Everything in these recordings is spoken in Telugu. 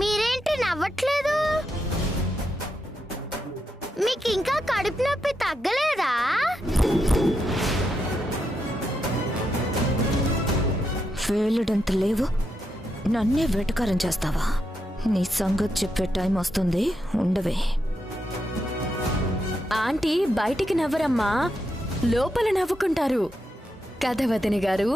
మీరేంటి నవ్వట్లేదు? మీకు ఇంకా కడుపు నొప్పి తగ్గలేదా? వేలుడంత లేవు, నన్నే వెటకారం చేస్తావా? నీ సంగతి చెప్పే టైం వస్తుంది, ఉండవే. ఆంటీ బయటికి నవ్వరమ్మా, లోపల నవ్వుకుంటారు కదా వదిన గారు.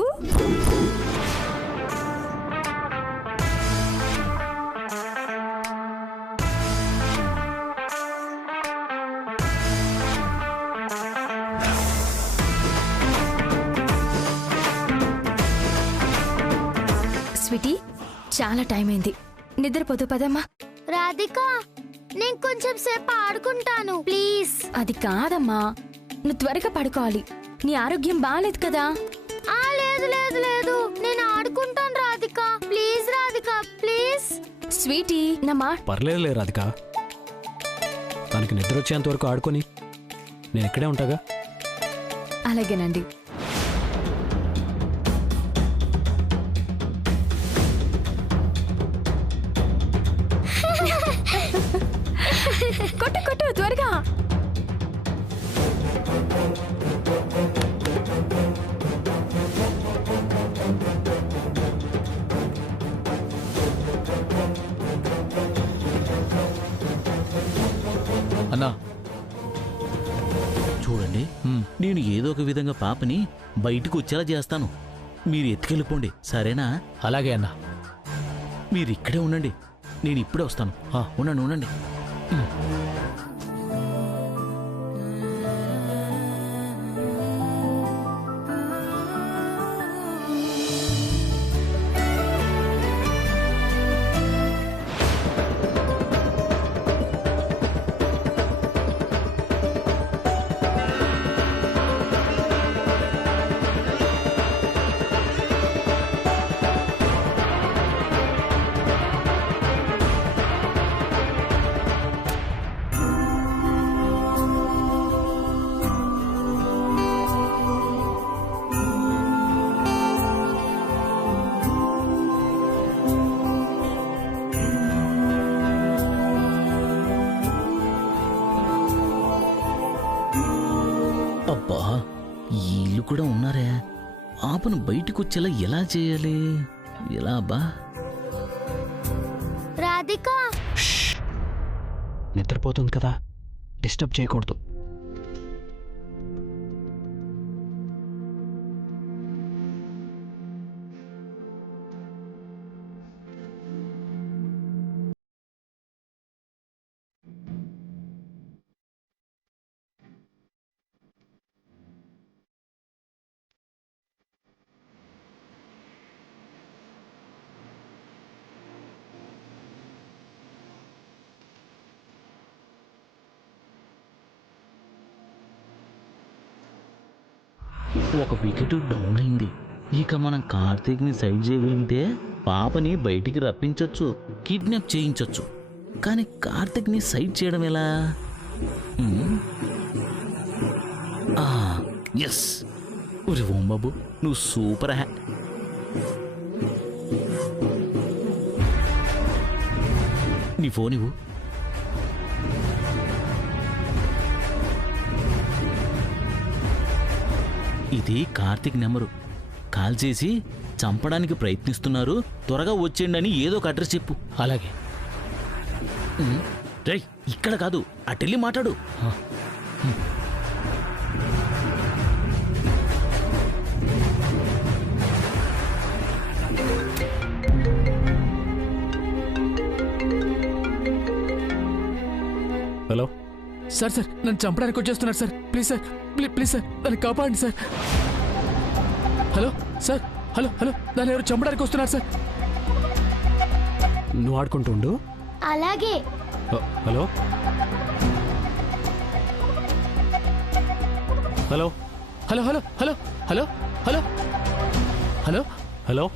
స్వీటీ, చాలా టైం అయింది, నిద్రపోతూ పదమ్మా. రాధిక, నేను కొంచెం సేపు ఆడుకుంటాను ప్లీజ్. అది కాదమ్మా, నువ్వు త్వరగా పడుకోవాలి, నీ ఆరోగ్యం బాలేదు కదా. లేదు లేదు లేదు, నేను ఆడుకుంటాను Radhika, please Radhika please. Sweetie నమ్మా. పర్లేదులే రాధిక, తనకి నిద్ర వచ్చేంత వరకు ఆడుకొని నేను ఇక్కడే ఉంటాగా. అలాగేనండి. కొట్టు కొట్టు త్వరగా. అన్నా చూడండి, నేను ఏదో ఒక విధంగా పాపని బయటకు వచ్చేలా చేస్తాను. మీరు ఎత్తుకెళ్ళిపోండి, సరేనా? అలాగే అన్నా. మీరు ఇక్కడే ఉండండి, నేను ఇప్పుడే వస్తాను. ఉండండి ఉండండి. అబ్బా, ఈ ఇల్లు కూడా ఉన్నారే. ఆపను బయటకు వచ్చేలా ఎలా చేయాలి? ఎలా అబ్బా? రాధిక, నిద్రపోతుంది కదా, డిస్టర్బ్ చేయకూడదు. ఒక వికెట్ డౌన్ అయింది. ఇక మనం కార్తీక్ని సైడ్ చేయగలిగితే పాపని బయటికి రప్పించవచ్చు, కిడ్నాప్ చేయించవచ్చు. కానీ కార్తీక్ని సైడ్ చేయడం ఎలా? ఎస్, ఒరే ఓం బాబు, నువ్వు సూపర్. నీ ఫోన్ ఇవ్వు. ఇది కార్తీక్ నెంబరు. కాల్ చేసి చంపడానికి ప్రయత్నిస్తున్నారు, త్వరగా వచ్చేయండి అని ఏదో ఒక అడ్రస్ చెప్పు. అలాగే. రేయ్, ఇక్కడ కాదు, అటెళ్ళి మాట్లాడు. హలో సార్, నన్ను చంపడానికి వచ్చేస్తున్నారు sir. Please sir, please sir, నన్ను కాపాడండి sir. Hello sir, hello hello, నన్ను ఎవరు చంపడానికి వస్తున్నారు సార్. నువ్వు ఆడుకుంటుండు. అలాగే. Hello hello hello hello hello hello hello hello hello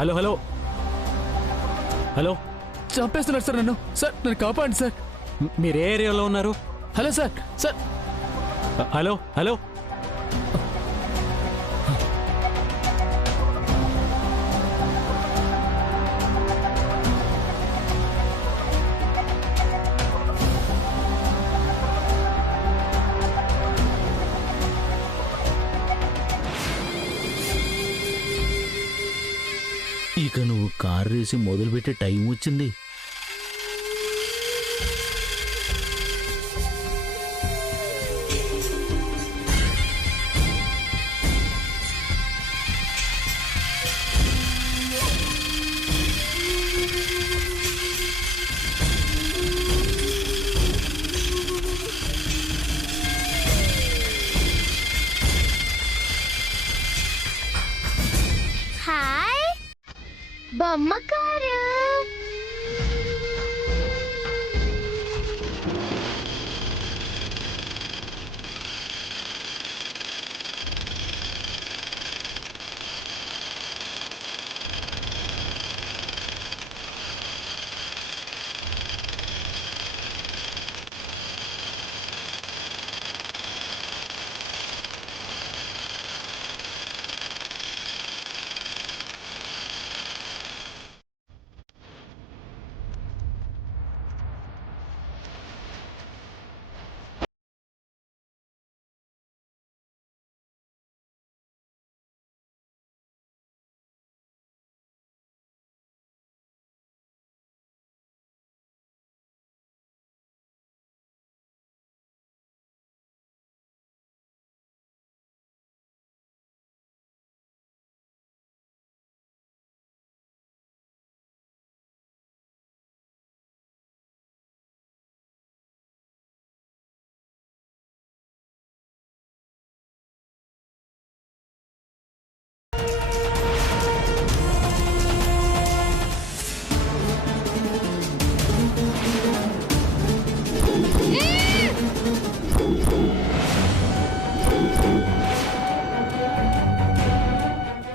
hello hello hello చంపేస్తున్నారు సార్ నన్ను. సార్, నన్ను కాపాడండి సార్. మీరు ఏ ఏరియాలో ఉన్నారు? Hello sir, sir. Hello hello car రేసి మొదలుపెట్టే టైం వచ్చింది. హాయ్ బొమ్మకారు.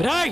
రాయ్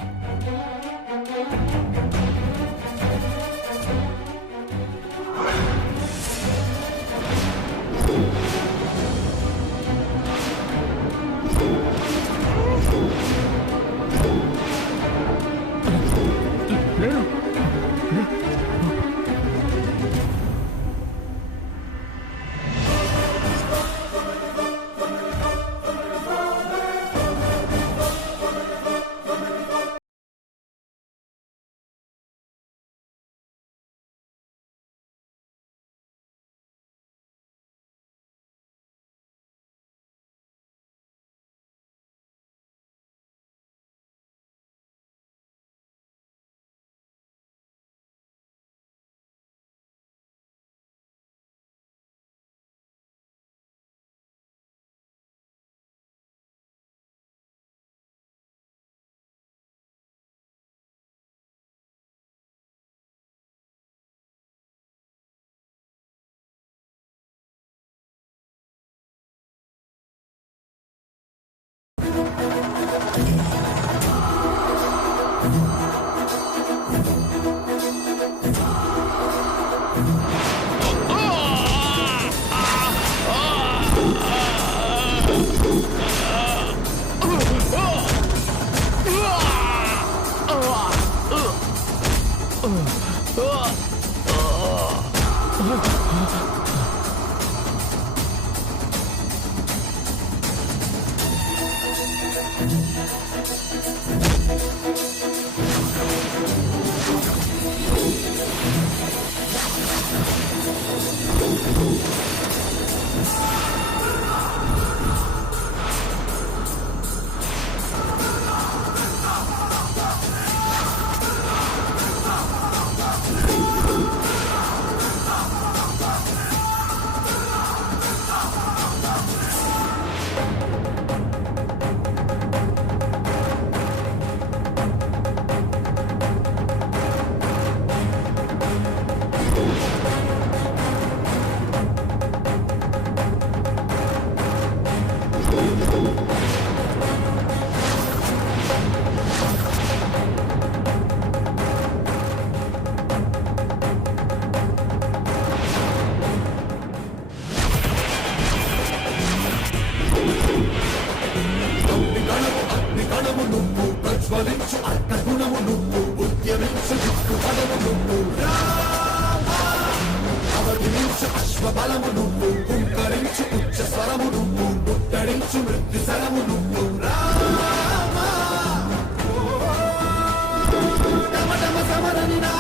సమరణి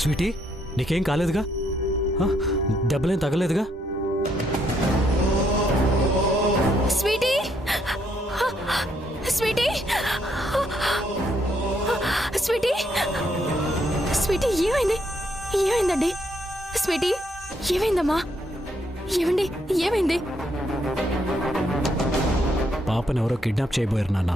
స్వీటీ, నీకేం కాలేదుగా? దెబ్బలేం తగలేదుగా? స్వీటీ స్వీటీ స్వీటీ స్వీటీ ఏమైంది? ఏమైందండి? స్వీటీ ఏమైందమ్మా? ఏమండి ఏమైంది? పాపని ఎవరో కిడ్నాప్ చేయబోయారు నాన్న.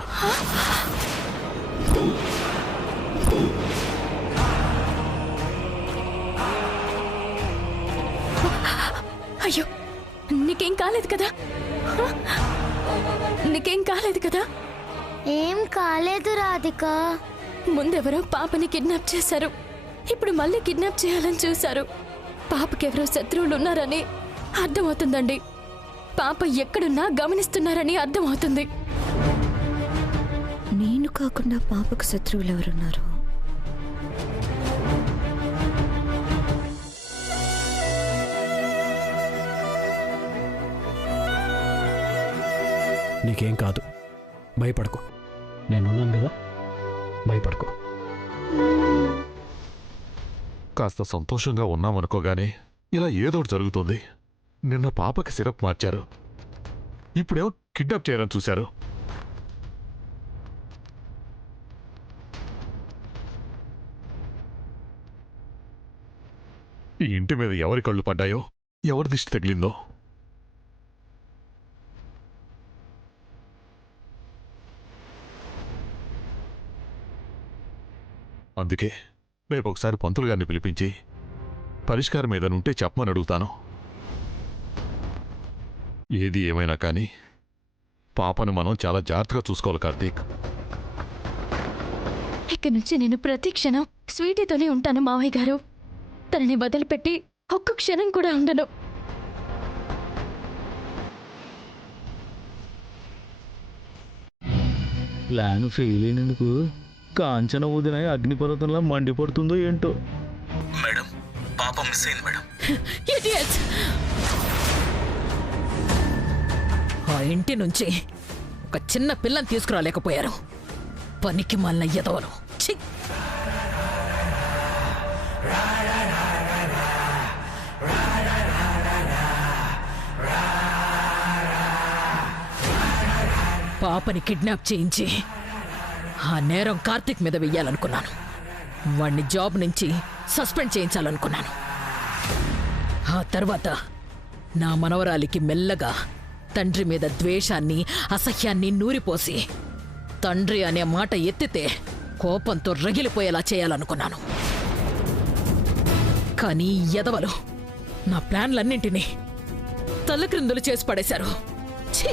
అయ్యో, నీకేం కాలేదు కదా? నీకేం కాలేదు కదా? ఏం కాలేదు రాధిక. ముందెవరో పాపని కిడ్నాప్ చేశారు, ఇప్పుడు మళ్ళీ కిడ్నాప్ చేయాలని చూశారు. పాపకెవరో శత్రువులు ఉన్నారని అర్థమవుతుందండి. పాప ఎక్కడున్నా గమనిస్తున్నారని అర్థమవుతుంది. నేను కాకుండా పాపకు శత్రువులు ఎవరున్నారు? నీకేం కాదు, భయపడకు. నేనున్నాను కదా, భయపడకు. కాస్త సంతోషంగా ఉన్నామనుకోగానే ఇలా ఏదోటి జరుగుతుంది. నిన్న పాపకి సిరప్ మార్చారు, ఇప్పుడేమో కిడ్నాప్ చేయాలని చూశారు. ఈ ఇంటి మీద ఎవరి కళ్ళు పడ్డాయో, ఎవరి దిష్టి తగిలిందో. అందుకే రేపు ఒకసారి పంతులు గారిని పిలిపించి పరిష్కారం ఏదనుంటే చెప్పమని అడుగుతాను. ఏది ఏమైనా కానీ పాపను మనం చాలా జాగ్రత్తగా చూసుకోవాలి కార్తీక్. ఇక్కడి నుంచి నేను ప్రతి క్షణం స్వీటీతోనే ఉంటాను మావయ్య గారు. తనని వదిలిపెట్టి ఒక్క క్షణం కూడా ఉండను. ప్లాన్ ఫెయిల్ అయినందుకు కాంచన వదిన అగ్నిపర్వతంలా మండిపడుతుందో ఏంటో. మేడం, పాప మిస్ అయింది మేడం. Idiots! ఆ ఇంటి నుంచి ఒక చిన్న పిల్లని తీసుకురాలేకపోయారు. పనికి మాలిన ఎదవలు. ఛీ! పాపని కిడ్నాప్ చేయించి ఆ నేరం కార్తీక్ మీద వెయ్యాలనుకున్నాను. వాణ్ణి జాబ్ నుంచి సస్పెండ్ చేయించాలనుకున్నాను. ఆ తర్వాత నా మనవరాలికి మెల్లగా తండ్రి మీద ద్వేషాన్ని, అసహ్యాన్ని నూరిపోసి తండ్రి అనే మాట ఎత్తితే కోపంతో రగిలిపోయేలా చేయాలనుకున్నాను. కానీ ఈ ఎదవలు నా ప్లాన్లన్నింటినీ తలక్రిందులు చేసి పడేశారు. ఛీ!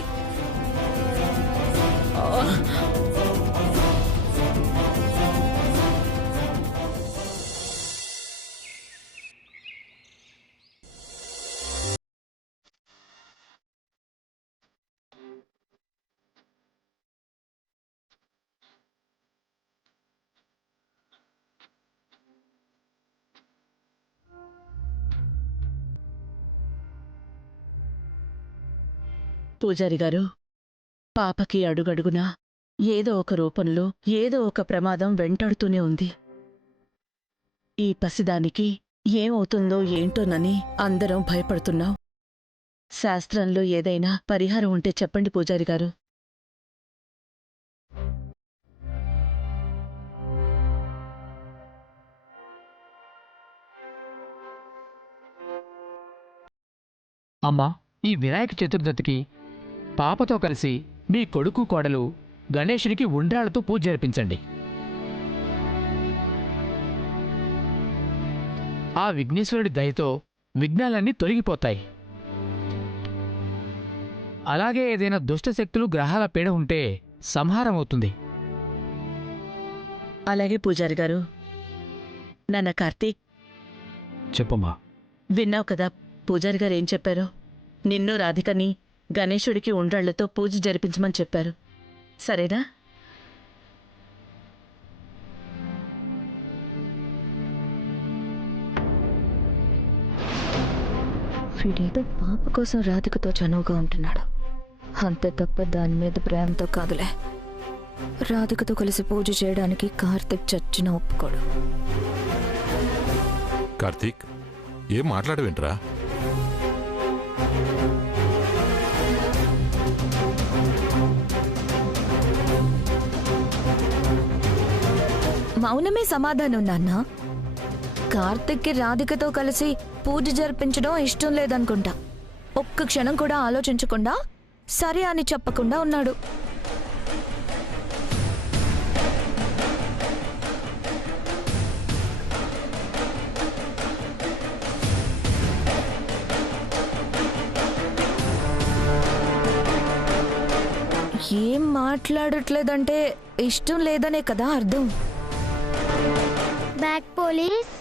పూజారి గారు, పాపకి అడుగడుగునా ఏదో ఒక రూపంలో ఏదో ఒక ప్రమాదం వెంటాడుతూనే ఉంది. ఈ పసిదానికి ఏమవుతుందో ఏంటోనని అందరం భయపడుతున్నాం. శాస్త్రంలో ఏదైనా పరిహారం ఉంటే చెప్పండి పూజారి గారు. అమ్మా, ఈ వినాయక చతుర్థికి పాపతో కలిసి మీ కొడుకు కోడలు గణేశుడికి ఉండ్రాళ్లతో పూజ జరిపించండి. ఆ విఘ్నేశ్వరుడి దయతో విఘ్నాలన్నీ తొలగిపోతాయి. అలాగే ఏదైనా దుష్ట శక్తులు గ్రహాల పీడ ఉంటే సంహారం అవుతుంది. అలాగే పూజారి గారు. నాన్న కార్తీక్, చెప్పమ్మా. విన్నావు కదా పూజారి గారు ఏం చెప్పారో? నిన్ను రాధికని గణేశుడికి ఉండ్రాళ్లతో పూజ జరిపించమని చెప్పారు. సరేనా? వీడేదో పాప కోసం రాధికతో చనువుగా ఉంటున్నాడు. అంతే తప్ప దాని మీద ప్రేమతో కాదులే. రాధికతో కలిసి పూజ చేయడానికి కార్తిక్ చచ్చిన ఒప్పుకోడు. కార్తీక్, ఏం మాట్లాడవేంట్రా? మౌనమే సమాధానం నాన్న. కార్తిక్కి రాధికతో కలిసి పూజ జరిపించడం ఇష్టం లేదనుకుంటా. ఒక్క క్షణం కూడా ఆలోచించకుండా సరే అని చెప్పకుండా ఉన్నాడు. ఏం మాట్లాడట్లేదంటే ఇష్టం లేదనే కదా అర్థం. బ్యాక్ పోలీస్,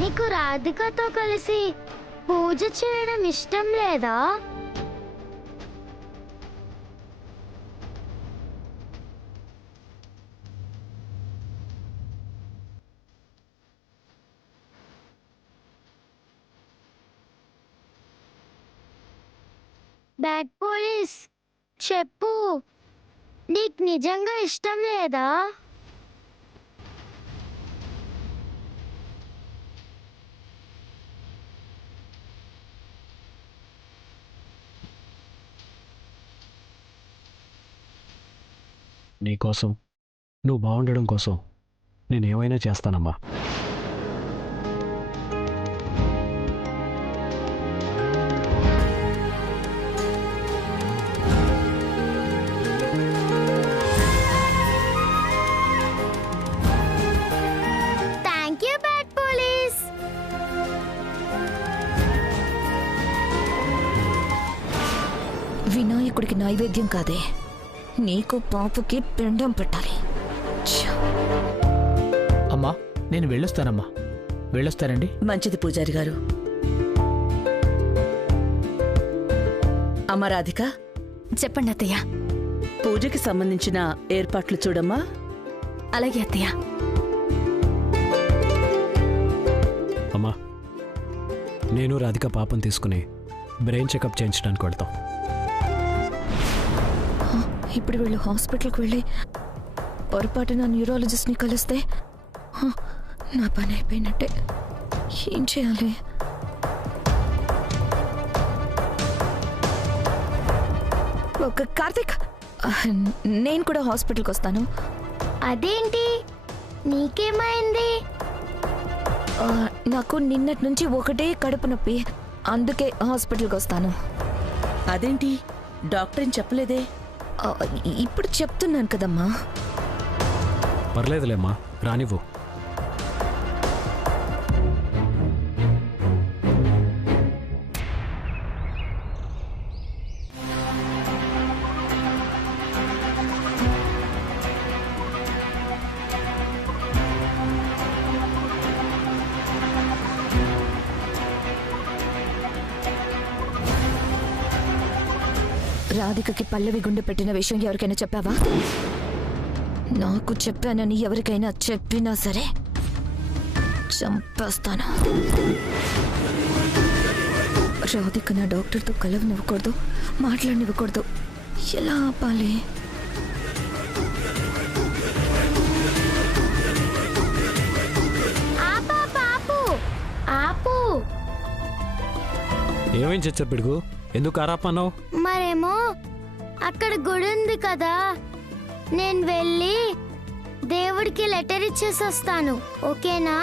నీకు రాధికతో కలిసి పూజ చేయడం ఇష్టం లేదా? బ్యాక్ పోలీస్, చెప్పు, నీకు నిజంగా ఇష్టం లేదా? నీకోసం, నువ్వు బాగుండడం కోసం నేనేమైనా చేస్తానమ్మా. Thank you bad police. వినాయకుడికి నైవేద్యం కాదే, నీకు పాపకి పిండం పెట్టాలి. అమ్మా, నేను వెళ్ళొస్తానమ్మా. వెళ్ళొస్తానండి. మంచిది పూజారి గారు. అమ్మ రాధిక, చెప్పండి అత్తయ్య. పూజకి సంబంధించిన ఏర్పాట్లు చూడమ్మా. అలాగే అత్తయ్య. అమ్మా, నేను రాధిక పాపం తీసుకుని బ్రెయిన్ చెకప్ చేయించడానికి వెళ్తాం. ఇప్పుడు వీళ్ళు హాస్పిటల్కి వెళ్ళి పొరపాటున న్యూరాలజిస్ట్ని కలిస్తే నా పని అయిపోయినట్టే. ఏం చేయాలి? ఒక కార్తిక్, నేను కూడా హాస్పిటల్కి వస్తాను. అదేంటి, నీకేమైంది? నాకు నిన్నటి నుంచి ఒకటే కడుపు నొప్పి, అందుకే హాస్పిటల్కి వస్తాను. అదేంటి, డాక్టర్ ఏం చెప్పలేదే? ఇప్పుడు చెప్తున్నాను కదమ్మా. పర్లేదులేమ్మా, రానివ్వు. రాధికకి పల్లవి గుండె పెట్టిన విషయం ఎవరికైనా చెప్పావా? నాకు చెప్పానని ఎవరికైనా చెప్పినా సరే చంపేస్తాను. రాధిక నా డాక్టర్తో కలవనివ్వకూడదు, మాట్లాడనివ్వకూడదు. ఎలా ఆపాలి? ఏమేం చచ్చారు పిడుగు? ఎందుకు ఆరాపన్నావు? మరేమో అక్కడ గుడి ఉంది కదా, నేను వెళ్ళి దేవుడికి లెటర్ ఇచ్చేసి వస్తాను, ఓకేనా?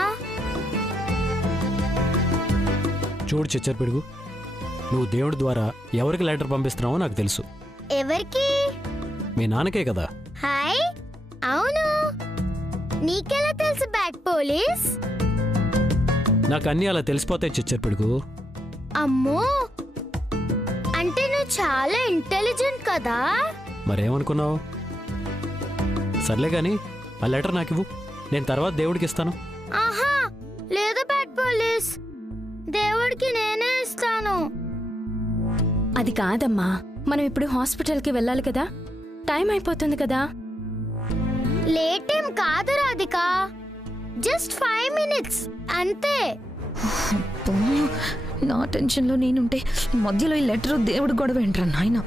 చూడు చచ్చారు పిడుగు, నువ్వు దేవుడి ద్వారా ఎవరికి లెటర్ పంపిస్తున్నావో నాకు తెలుసు. ఎవరికి? మీ నాన్నకే కదా. అవును, నీకెలా తెలుసు బ్యాడ్ పోలీస్? నాకు అన్నీ అలా తెలిసిపోతాయి చిచ్చర్ పిడుగు. అమ్మో, అంటే నువ్వు చాలా ఇంటెలిజెంట్ కదా. మరేమనుకున్నావు? సర్లే గాని ఆ లెటర్ నాకు ఇవ్వు, నేను తర్వాత దేవుడికి ఇస్తాను. ఆహా, లేదు బ్యాడ్ పోలీస్, దేవుడికి నేనే ఇస్తాను. అది కాదమ్మా, మనం ఇప్పుడు హాస్పిటల్కి వెళ్ళాలి కదా, టైం అయిపోతుంది కదా. లేట్ ఏం కాదు రాధిక, జస్ట్ 5 minutes అంతే. నా టెన్షన్లో నేనుంటే మధ్యలో ఈ లెటర్ దేవుడి గొడవ ఏంట్రా నాయన.